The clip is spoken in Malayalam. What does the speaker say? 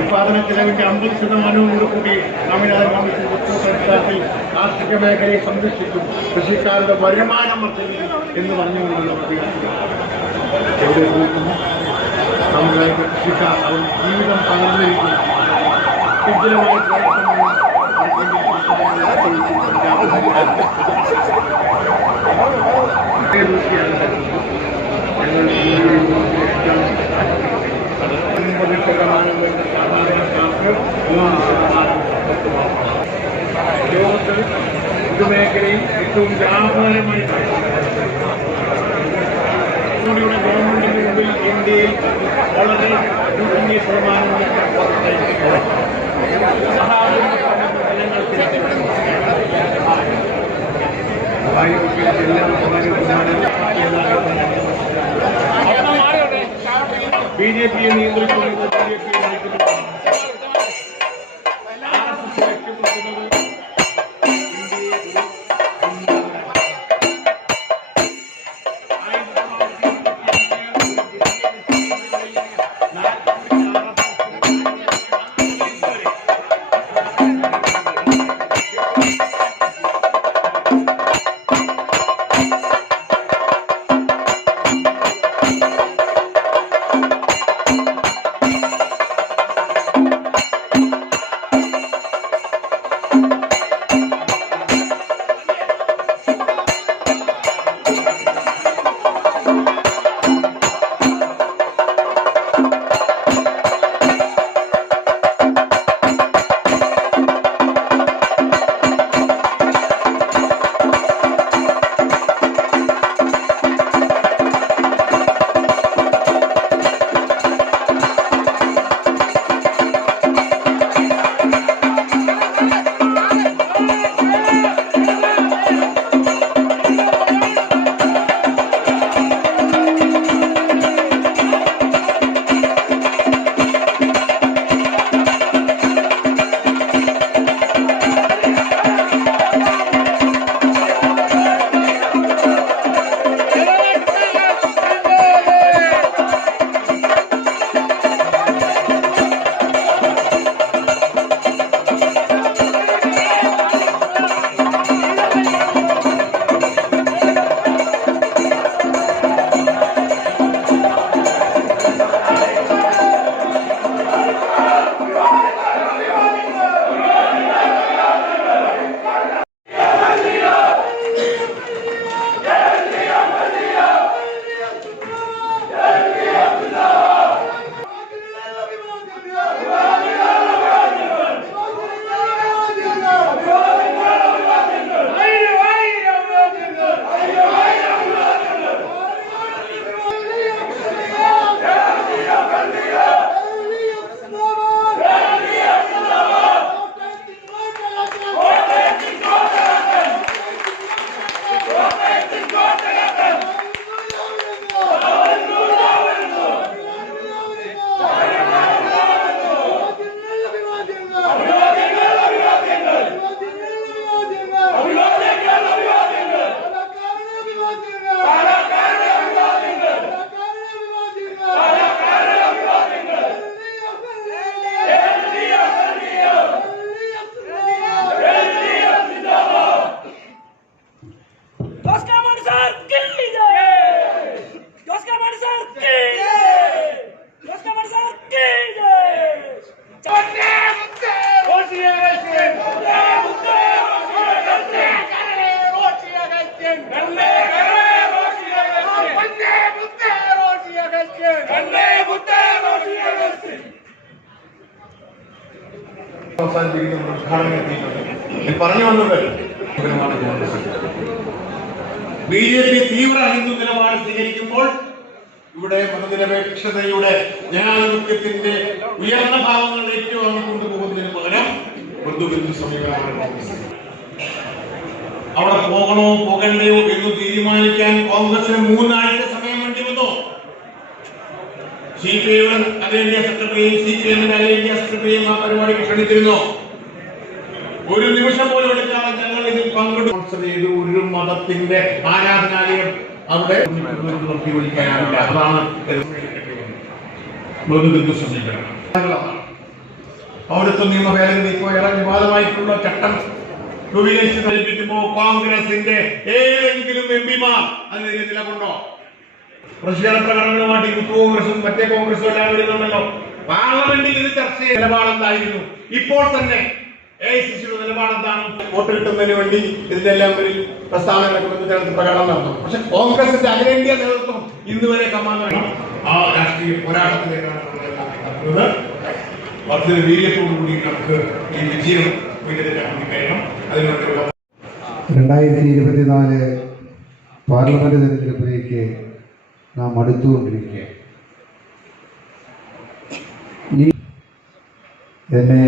ഉത്പാദന ചെലവിന്റെ അമ്പത് ശതമാനവും കൂടി സ്വാമിനാഥൻ കമ്മീഷൻ കാർഷിക മേഖലയെ സംരക്ഷിക്കും കൃഷിക്കാരുടെ വരുമാനം വർദ്ധിക്കും എന്ന് പറഞ്ഞുകൊണ്ടുള്ള പ്രതികരണം സാമുദായിക കൃഷിക്കാർ അവർ ജീവിതം പകർന്നിരിക്കുന്നു ഉജ്ജ്വലമായ പ്രവർത്തനങ്ങൾ നടത്തിയ കൃഷിക്കാരെ ആശ്രയിച്ച് പഞ്ചാബ് ഹരിയാന ഇതേ ദൃഷ്ടിയാണ് ഞങ്ങൾ ഈ ഒൻപത് ശതമാനം വരുന്ന സാധാരണക്കാർക്ക് മൂന്ന് ശതമാനം ലോകത്ത് പൊതുമേഖലയിൽ ഏറ്റവും വ്യാപകമായി മോദിയുടെ ഗവൺമെന്റിന് മുമ്പിൽ ഇന്ത്യയിൽ വളരെ ചുരുങ്ങിയ ശതമാനം ബി ജെ പിയെ നിയന്ത്രിക്കുന്നത് ബി ജെ പിയെ നയിക്കുന്നത് ബി ജെ പി തീവ്ര ഹിന്ദു നിലപാട് സ്വീകരിക്കുമ്പോൾ ഇവിടെ മതനിരപേക്ഷതയുടെ ജനാധിപത്യത്തിന്റെ ഉയർന്ന ഭാവങ്ങൾ ഏറ്റുവാങ്ങി കൊണ്ടുപോകുന്നതിന് പകരം ബന്ധുബിന്ദു സമീപനമാണ് അവിടെ പോകണോ പോകണ്ടയോ എന്ന് തീരുമാനിക്കാൻ കോൺഗ്രസിന് മൂന്നാഴ്ച സമയം വേണ്ടി വന്നു. സി സെക്രട്ടറിയും സി പി എമ്മിന്റെ സെക്രട്ടറിയും ആ ക്ഷണിച്ചിരുന്നു. ഒരു നിമിഷം പോലും എടുക്കാതെ ഞങ്ങൾ ഇതിൽ പങ്കെടുത്തു. ചെയ്തു ഒരു മതത്തിന്റെ ആരാധനാലയം അവിടെ അതാണ് പൗരത്വ നിയമ ഭേദഗതി ഇപ്പോൾ ഏറെ വിവാദമായിട്ടുള്ള ചട്ടം രൂപീകരിച്ച് നൽകിക്കുമ്പോൾ കോൺഗ്രസിന്റെ ഏതെങ്കിലും എം പിമാർ അതിനെതിരെ നിലകൊണ്ടോ പ്രതിഷേധ പ്രകടനവുമായിട്ട് യൂത്ത് കോൺഗ്രസും മറ്റേ കോൺഗ്രസും എല്ലാം വരുന്നുണ്ടല്ലോ. പാർലമെന്റിൽ ഇത് ചർച്ച ചെയ്ത നിലപാടെന്തായിരുന്നു? ഇപ്പോൾ തന്നെ എ ഐ സി സിയുടെ നിലപാടെന്താണ്? വോട്ട് കിട്ടുന്നതിന് വേണ്ടി ഇതിന്റെ പേരിൽ പ്രസ്താവനകളൊക്കെ ബന്ധത്തിനകത്ത് പ്രകടനം നടത്തും പക്ഷെ കോൺഗ്രസിന്റെ അഖിലേന്ത്യാ നേതൃത്വം ഇന്നുവരെ വരെ ആ രാഷ്ട്രീയ പോരാട്ടത്തിലേക്കാണ് നമ്മൾ നടക്കുന്നത് വളരെ വീര്യത്തോടു കൂടി നമുക്ക് ഈ വിജയം രണ്ടായിരത്തി ഇരുപത്തിനാല് പാർലമെന്റ് തെരഞ്ഞെടുപ്പിലേക്ക് നാം അടുത്തുകൊണ്ടിരിക്കുക എന്നെ